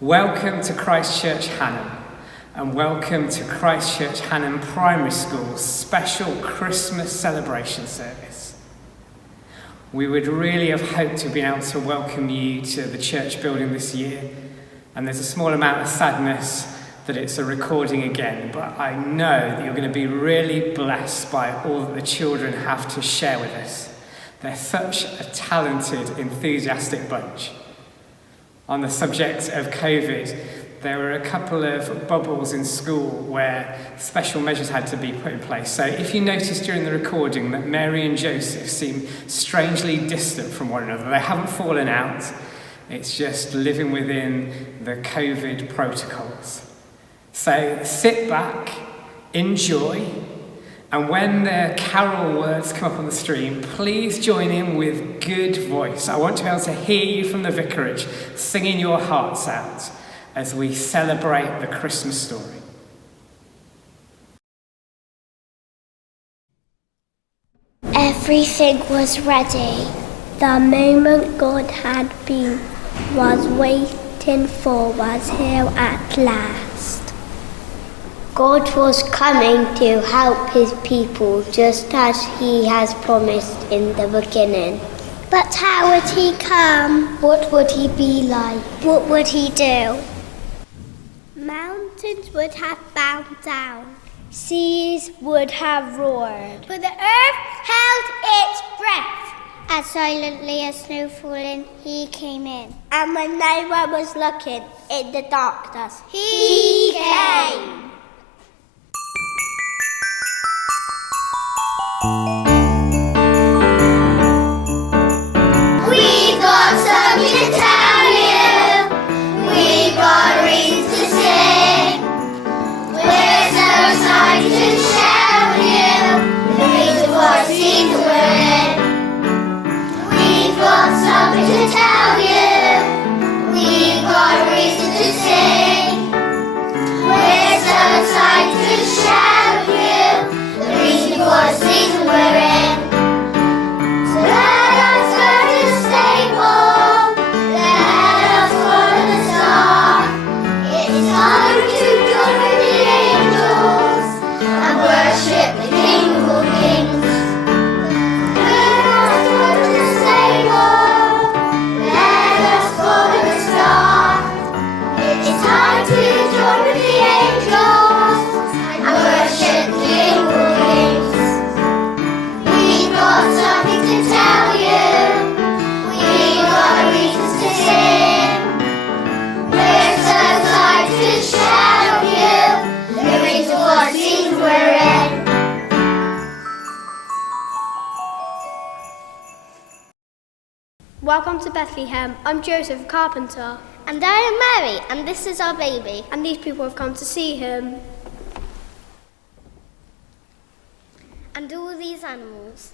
Welcome to Christ Church Hanham, and welcome to Christ Church Hanham Primary School's special Christmas celebration service. We would really have hoped to have been able to welcome you to the church building this year, and there's a small amount of sadness that it's a recording again, but I know that you're going to be really blessed by all that the children have to share with us. They're such a talented, enthusiastic bunch. On the subject of COVID, there were a couple of bubbles in school where special measures had to be put in place. So if you noticed during the recording that Mary and Joseph seem strangely distant from one another, they haven't fallen out. It's just living within the COVID protocols. So sit back, enjoy, and when the carol words come up on the stream, please join in with good voice. I want to be able to hear you from the vicarage singing your hearts out as we celebrate the Christmas story. Everything was ready. The moment God was waiting for was here at last. God was coming to help his people just as he has promised in the beginning. But how would he come? What would he be like? What would he do? Mountains would have bowed down. Seas would have roared. But the earth held its breath. As silently as snow falling, he came in. And when no one was looking in the darkness, he came. We've got something to tell you. We've got reasons to sing. We're so excited to share with you the reason for the season we're in. We've got something to tell you. We've got reasons to sing. We're so excited to share with you the reason for the season we're in. So let us go to the stable. Let us follow the star. It's time to join with the angels and worship the King of Kings. Let us go to the stable. Let us follow the star. It's time to join with the angels and worship the King of Kings. We've got something to tell you. We've got reasons to sing. We're so excited to share with you the reason for the season we're in. Welcome to Bethlehem. I'm Joseph, carpenter. And I am Mary, and this is our baby. And these people have come to see him. And all these animals.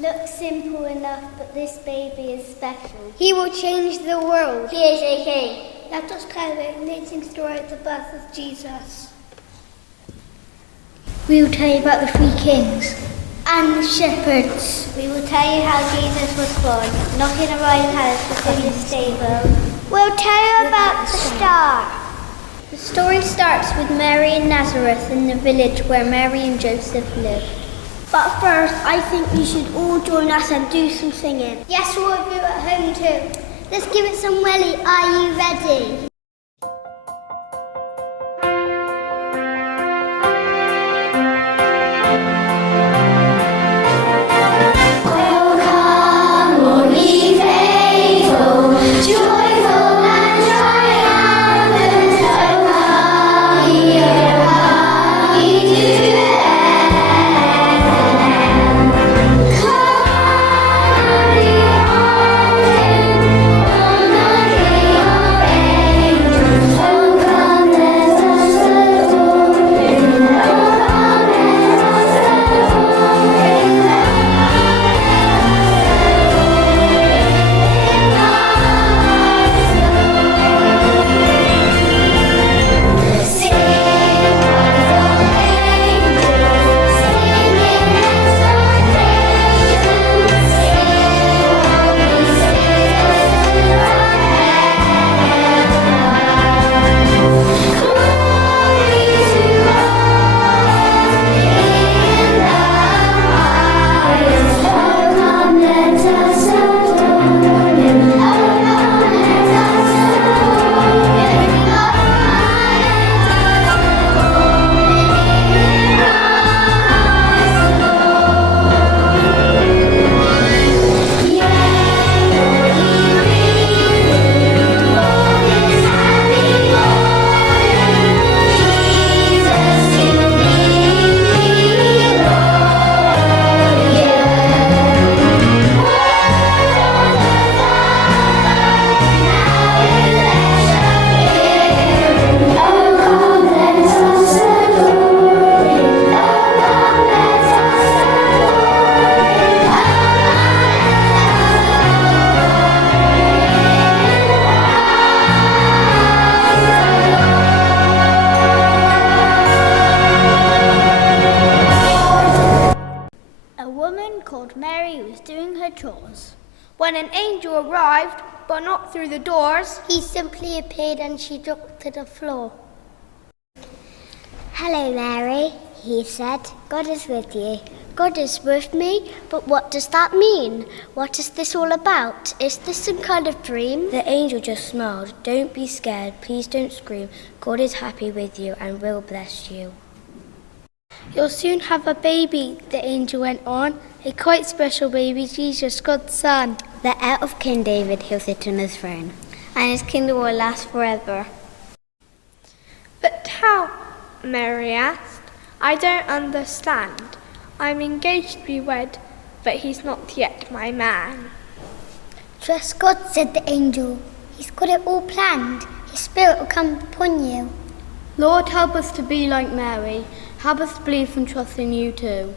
Looks simple enough, but this baby is special. He will change the world. He is a king. Let us tell the amazing story of the birth of Jesus. We will tell you about the three kings And the shepherds. We will tell you how Jesus was born, not in a royal house, but in a stable. We'll tell you about the star. The story starts with Mary in Nazareth, in the village where Mary and Joseph lived. But first, I think you should all join us and do some singing. Yes, all of you at home too. Let's give it some welly. Are you ready? Come on, When an angel arrived, but not through the doors, he simply appeared and she dropped to the floor. "Hello, Mary," he said. "God is with you." "God is with me? But what does that mean? What is this all about? Is this some kind of dream?" The angel just smiled. "Don't be scared. Please don't scream. God is happy with you and will bless you." "You'll soon have a baby," the angel went on. "A quite special baby, Jesus, God's son. The heir of King David, he'll sit on his throne, and his kingdom will last forever." "But how?" Mary asked. "I don't understand. I'm engaged to be wed, but he's not yet my man." "Trust God," said the angel. "He's got it all planned. His spirit will come upon you." Lord, help us to be like Mary. Help us to believe and trust in you too.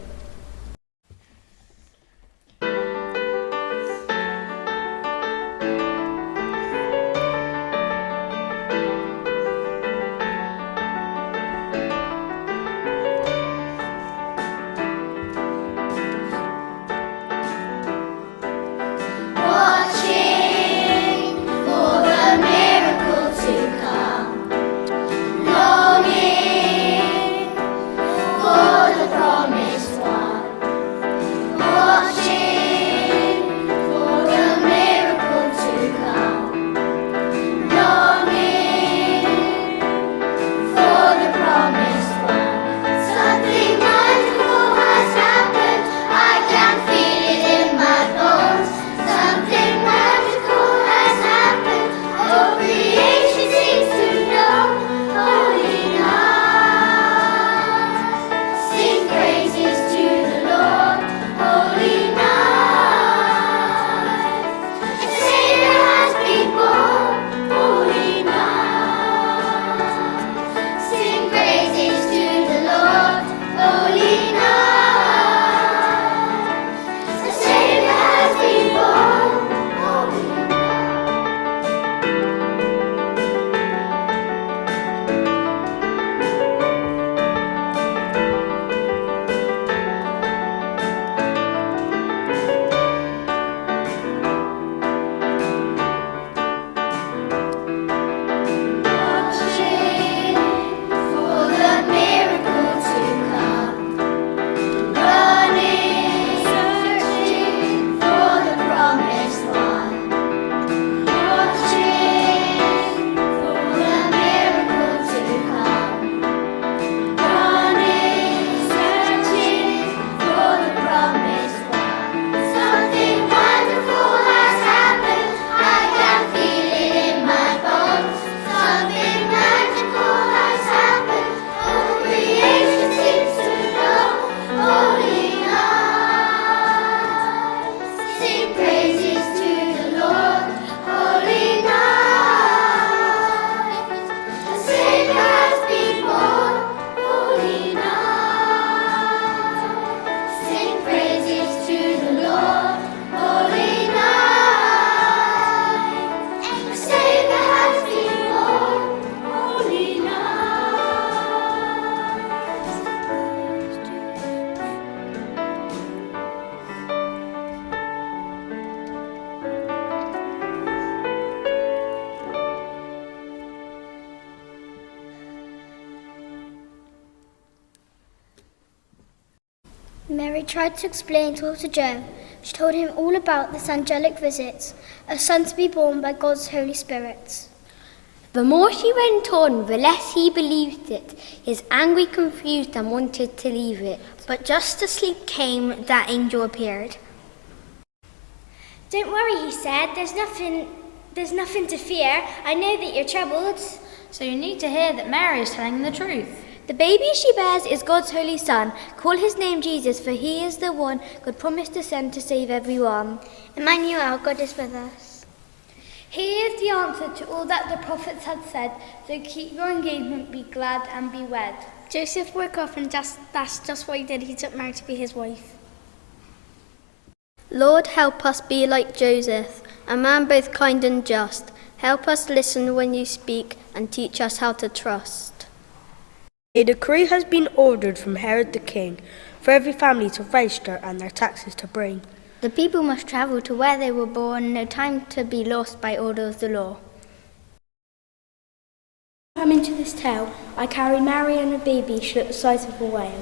Mary tried to explain it all to Joe. She told him all about this angelic visit, a son to be born by God's Holy Spirit. The more she went on, the less he believed it. He was angry, confused, and wanted to leave it. But just as sleep came, that angel appeared. "Don't worry," he said. There's nothing to fear. I know that you're troubled." So you need to hear that Mary is telling the truth. The baby she bears is God's Holy Son. Call his name Jesus, for he is the one God promised to send to save everyone. Emmanuel, God is with us. He is the answer to all that the prophets had said, so keep your engagement, be glad and be wed. Joseph woke up and that's just what he did. He took Mary to be his wife. Lord, help us be like Joseph, a man both kind and just. Help us listen when you speak and teach us how to trust. A decree has been ordered from Herod the king for every family to register and their taxes to bring. The people must travel to where they were born, no time to be lost by order of the law. Come into this town. I carry Mary and a baby the size of a whale.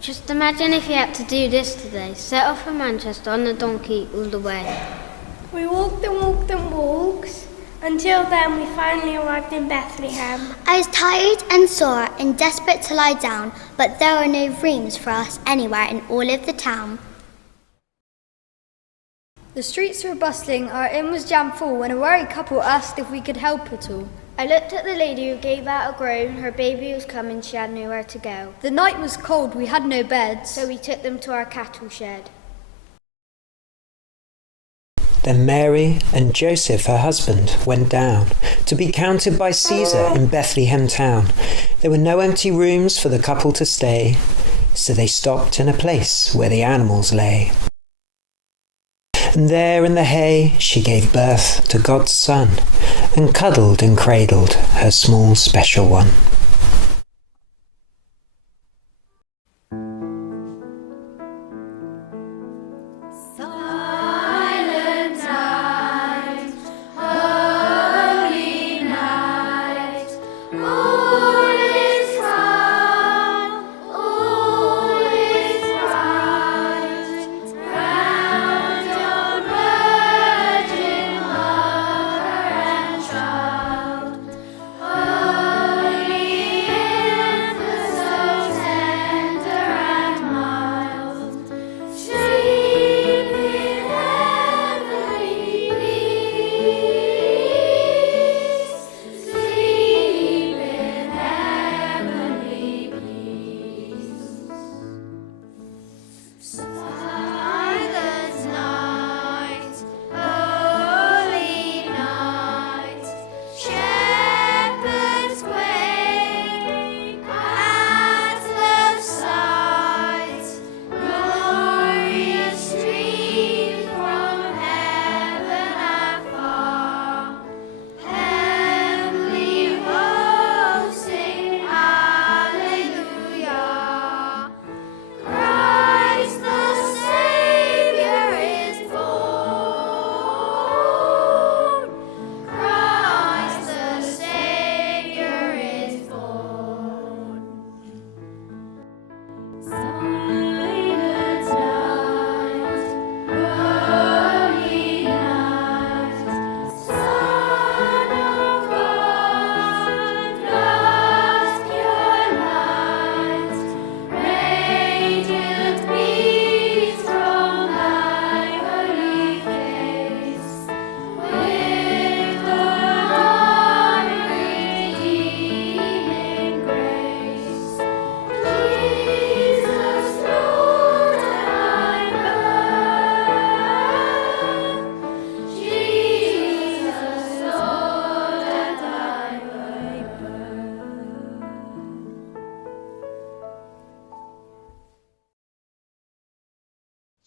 Just imagine if you had to do this today. Set off from Manchester on a donkey all the way. We walked and walked and walked. Until then, we finally arrived in Bethlehem. I was tired and sore and desperate to lie down, but there were no rooms for us anywhere in all of the town. The streets were bustling, our inn was jam full, when a worried couple asked if we could help at all. I looked at the lady who gave out a groan. Her baby was coming, she had nowhere to go. The night was cold, we had no beds. So we took them to our cattle shed. Then Mary and Joseph, her husband, went down to be counted by Caesar in Bethlehem town. There were no empty rooms for the couple to stay, so they stopped in a place where the animals lay. And there in the hay she gave birth to God's son, and cuddled and cradled her small special one.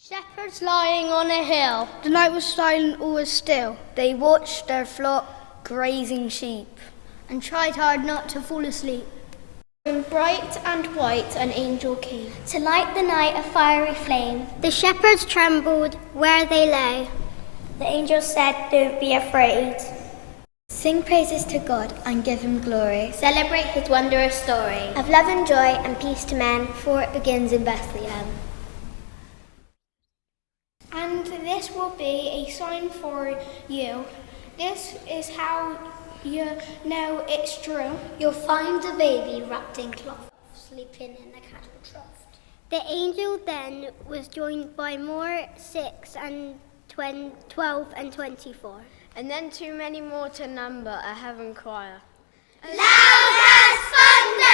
Shepherds lying on a hill. The night was silent, all was still. They watched their flock grazing sheep, And tried hard not to fall asleep. When bright and white an angel came. To light the night a fiery flame. The shepherds trembled where they lay. The angel said, "Don't be afraid. Sing praises to God and give him glory. Celebrate his wondrous story. Of love and joy and peace to men, for it begins in Bethlehem." And this will be a sign for you. This is how you know it's true. You'll find a baby wrapped in cloth, sleeping in the cattle trough. The angel then was joined by more 6 and 12 and 24. and then too many more to number, a heaven choir. Loud as thunder!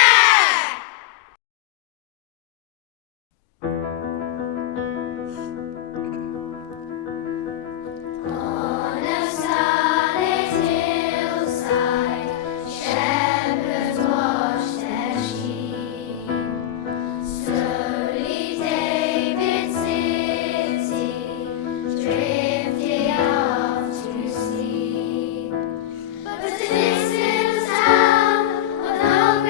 But the distant sound of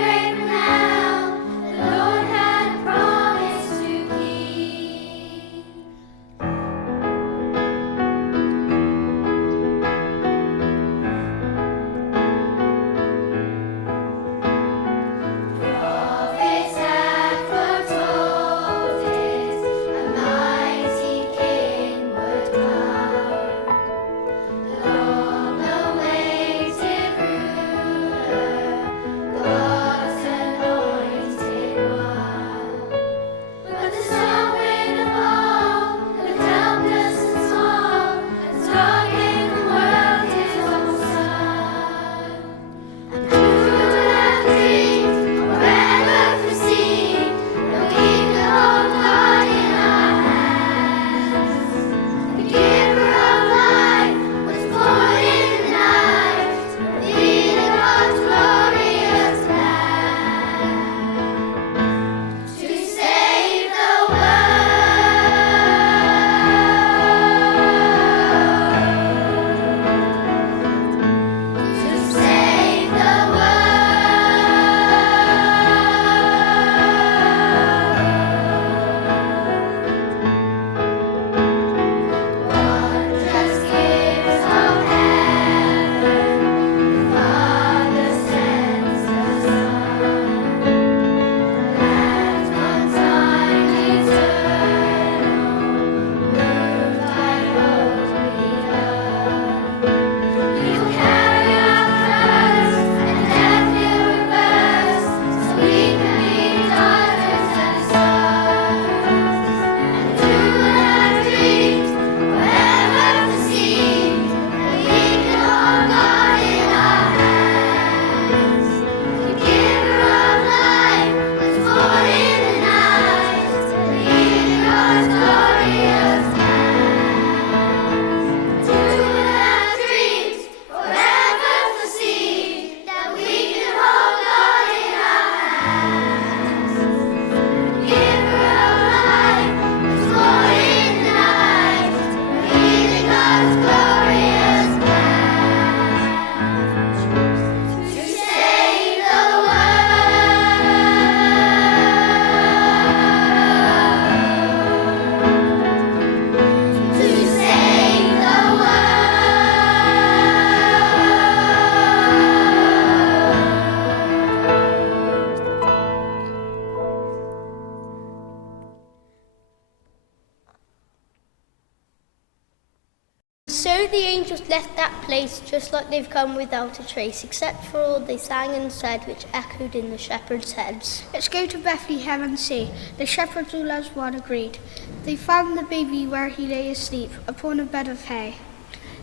left that place just like they've come without a trace, except for all they sang and said, which echoed in the shepherds' heads. Let's go to Bethlehem and see. The shepherds all as one agreed. They found the baby where he lay asleep, upon a bed of hay.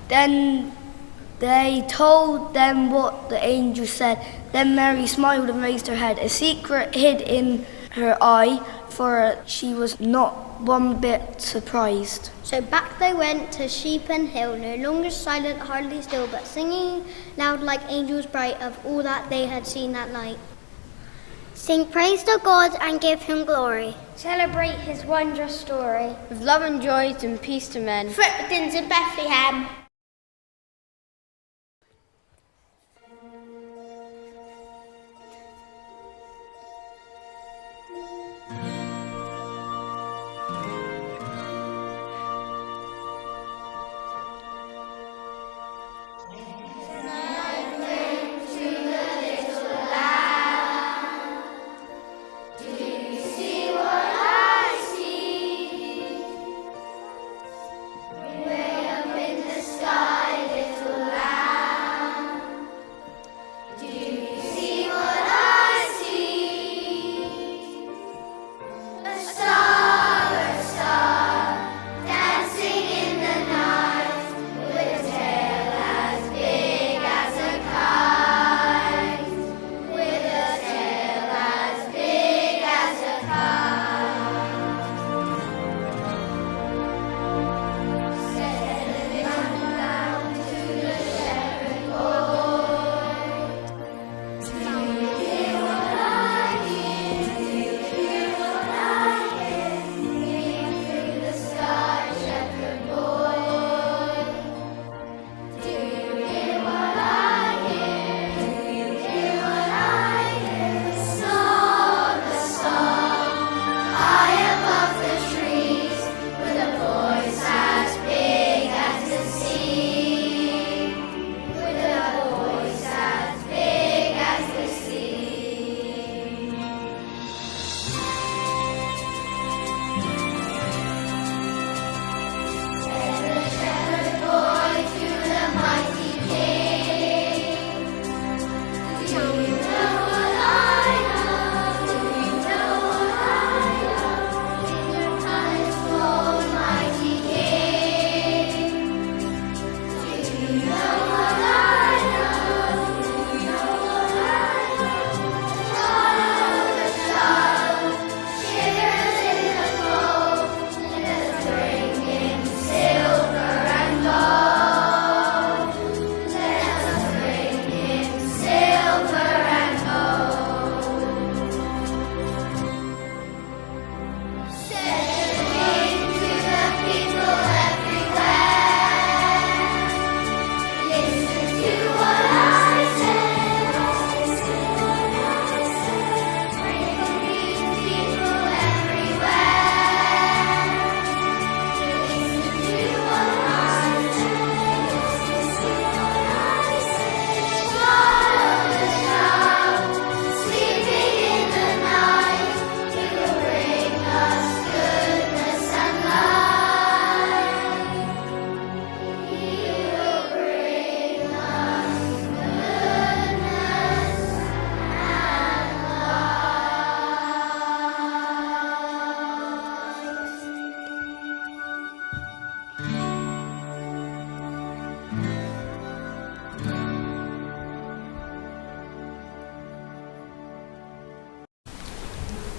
Then they told them what the angel said. Then Mary smiled and raised her head. A secret hid in her eye, for she was not one bit surprised. So back they went to Shepen Hill, no longer silent, hardly still, but singing loud like angels bright of all that they had seen that night. Sing praise to God and give him glory. Celebrate his wondrous story. With love and joy and peace to men. For it begins in Bethlehem.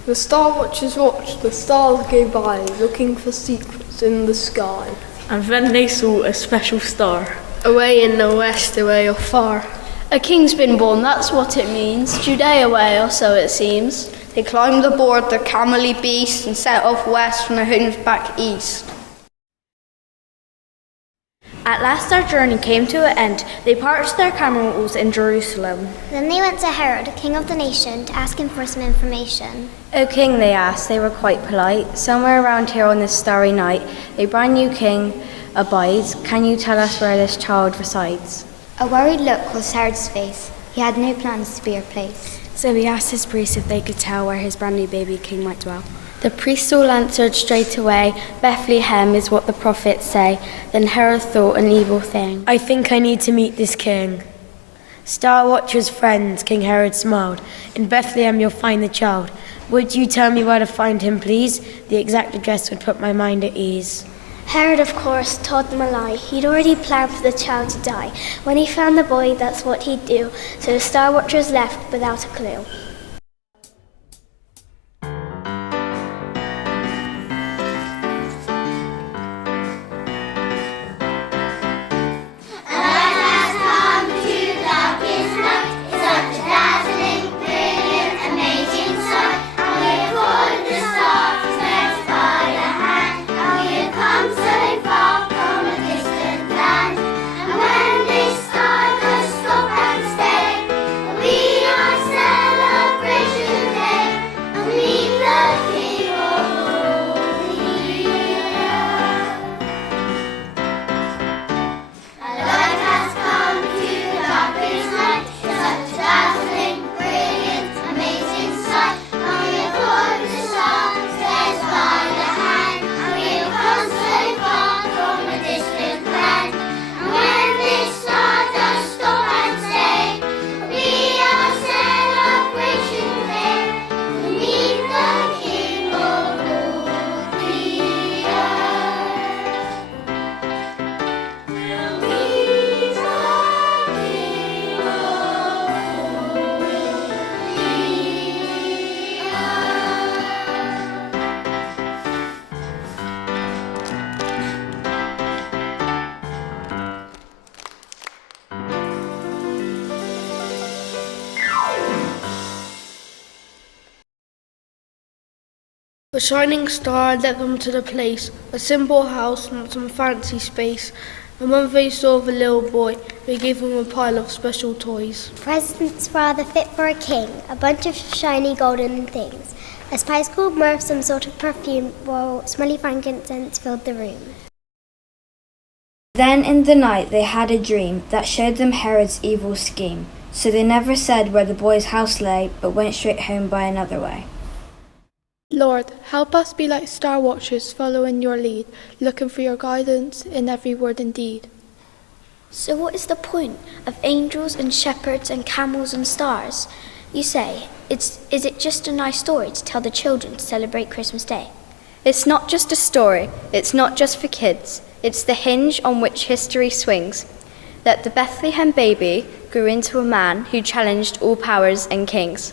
The star watchers watched the stars go by, looking for secrets in the sky. And then they saw a special star. Away in the west, away off far. A king's been born, that's what it means. Judea way, or so it seems. They climbed aboard the camely beast and set off west from their homes back east. At last their journey came to an end. They parked their camels in Jerusalem. Then they went to Herod, king of the nation, to ask him for some information. O king, they asked, they were quite polite. Somewhere around here on this starry night, a brand new king abides. Can you tell us where this child resides? A worried look crossed Herod's face. He had no plans to be replaced. So he asked his priests if they could tell where his brand new baby king might dwell. The priests all answered straight away, Bethlehem is what the prophets say. Then Herod thought an evil thing. I think I need to meet this king. Star Watcher's friend, King Herod smiled. In Bethlehem you'll find the child. Would you tell me where to find him, please? The exact address would put my mind at ease. Herod, of course, told them a lie. He'd already planned for the child to die. When he found the boy, that's what he'd do. So the Star Watchers left without a clue. A shining star led them to the place, a simple house, not some fancy space. And when they saw the little boy, they gave him a pile of special toys. Presents rather fit for a king, a bunch of shiny golden things. A spice called myrrh, some sort of perfume, while smelly frankincense filled the room. Then in the night they had a dream that showed them Herod's evil scheme. So they never said where the boy's house lay, but went straight home by another way. Lord, help us be like star watchers following your lead, looking for your guidance in every word and deed. So what is the point of angels and shepherds and camels and stars? You say, is it just a nice story to tell the children to celebrate Christmas Day? It's not just a story, it's not just for kids, it's the hinge on which history swings. That the Bethlehem baby grew into a man who challenged all powers and kings.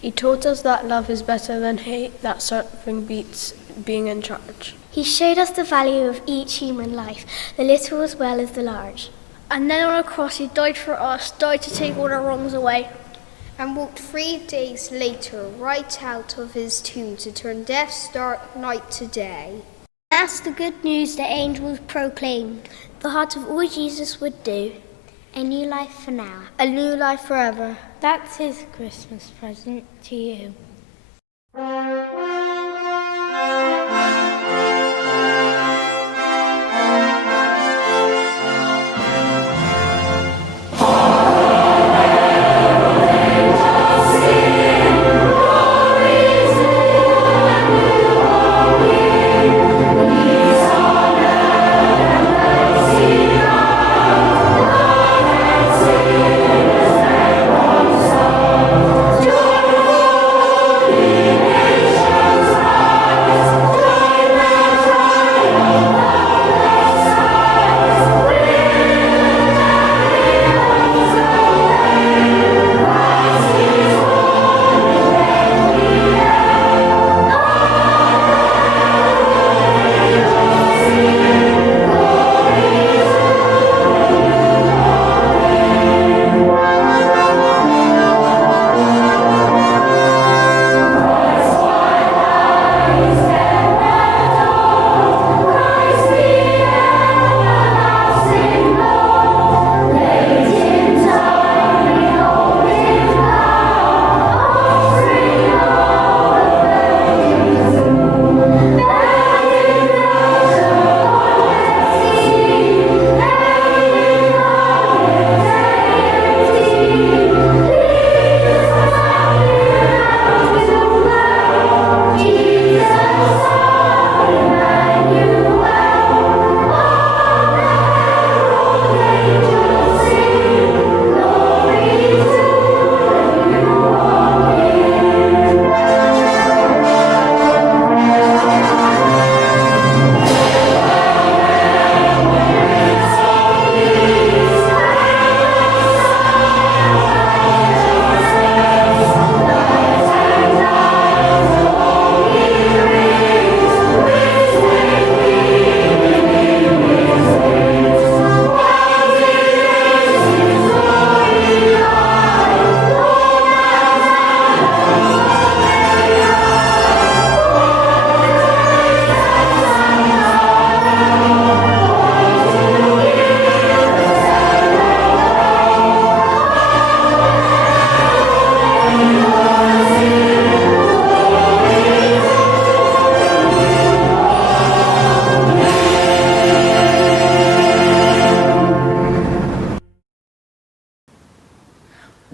He taught us that love is better than hate, that serving beats being in charge. He showed us the value of each human life, the little as well as the large. And then on a cross he died for us, died to take all our wrongs away. And walked 3 days later right out of his tomb to turn death's dark night to day. That's the good news the angels proclaimed. The heart of all Jesus would do. A new life for now. A new life forever. That's his Christmas present to you. Joyous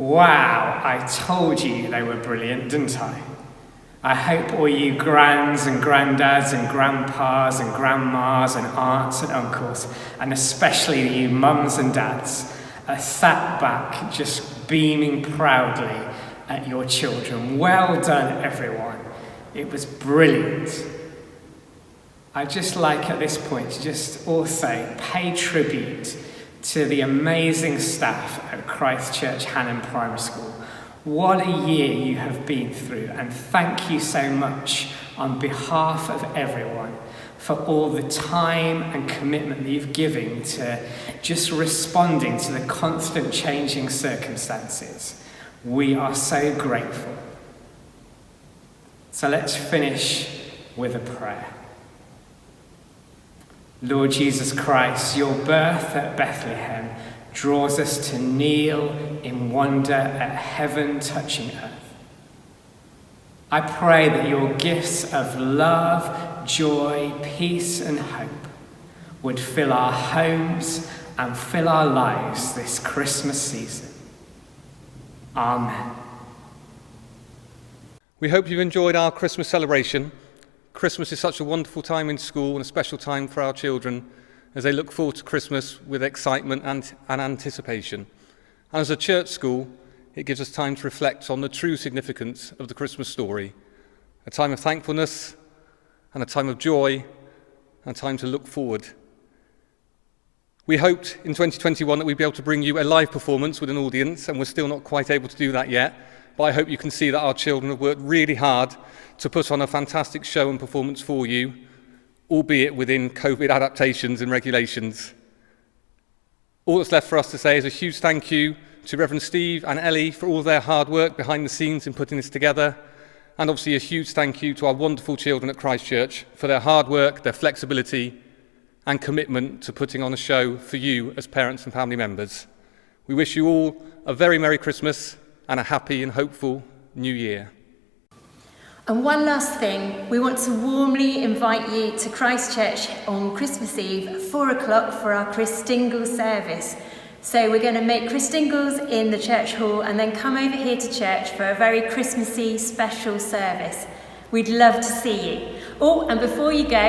Wow, I told you they were brilliant, didn't I? I hope all you grands and granddads and grandpas and grandmas and aunts and uncles, and especially you mums and dads, are sat back just beaming proudly at your children. Well done, everyone. It was brilliant. I'd just like at this point to just also pay tribute to the amazing staff at Christ Church Hanham Primary School. What a year you have been through, and thank you so much on behalf of everyone for all the time and commitment that you've given to just responding to the constant changing circumstances. We are so grateful. So let's finish with a prayer. Lord Jesus Christ, your birth at Bethlehem draws us to kneel in wonder at heaven touching earth. I pray that your gifts of love, joy, peace and hope would fill our homes and fill our lives this Christmas season. Amen. We hope you've enjoyed our Christmas celebration. Christmas is such a wonderful time in school and a special time for our children as they look forward to Christmas with excitement and anticipation. And as a church school, it gives us time to reflect on the true significance of the Christmas story, a time of thankfulness and a time of joy and a time to look forward. We hoped in 2021 that we'd be able to bring you a live performance with an audience, and we're still not quite able to do that yet, but I hope you can see that our children have worked really hard to put on a fantastic show and performance for you, albeit within COVID adaptations and regulations. All that's left for us to say is a huge thank you to Reverend Steve and Ellie for all their hard work behind the scenes in putting this together, and obviously a huge thank you to our wonderful children at Christ Church for their hard work, their flexibility and commitment to putting on a show for you as parents and family members. We wish you all a very Merry Christmas and a happy and hopeful New Year. And one last thing, we want to warmly invite you to Christ Church on Christmas Eve at 4 o'clock for our Christingles service. So we're going to make Christingles in the church hall and then come over here to church for a very Christmassy special service. We'd love to see you. Oh, and before you go,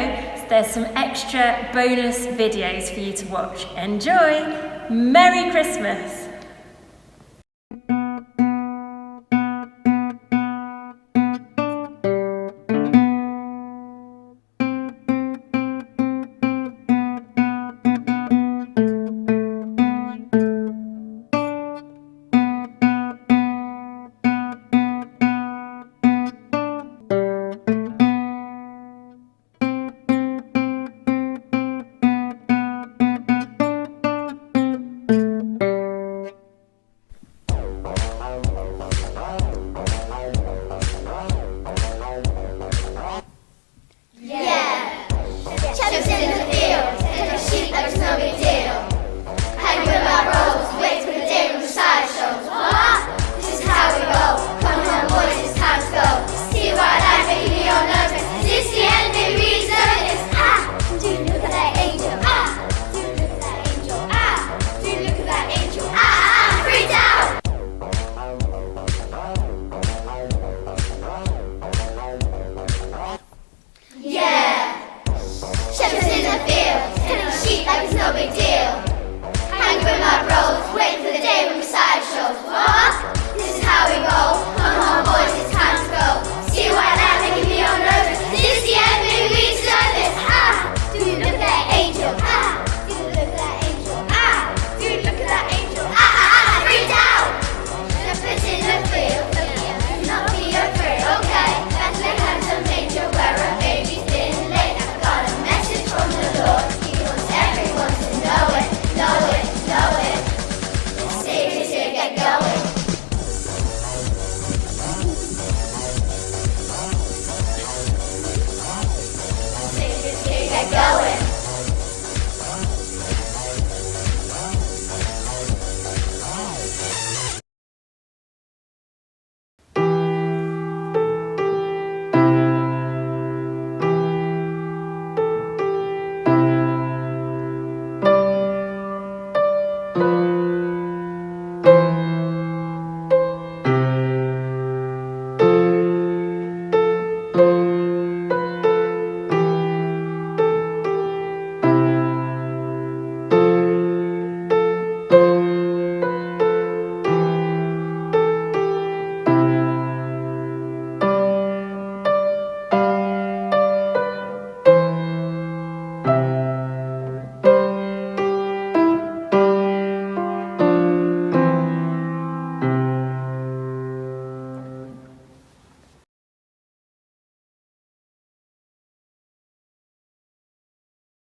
there's some extra bonus videos for you to watch. Enjoy! Merry Christmas!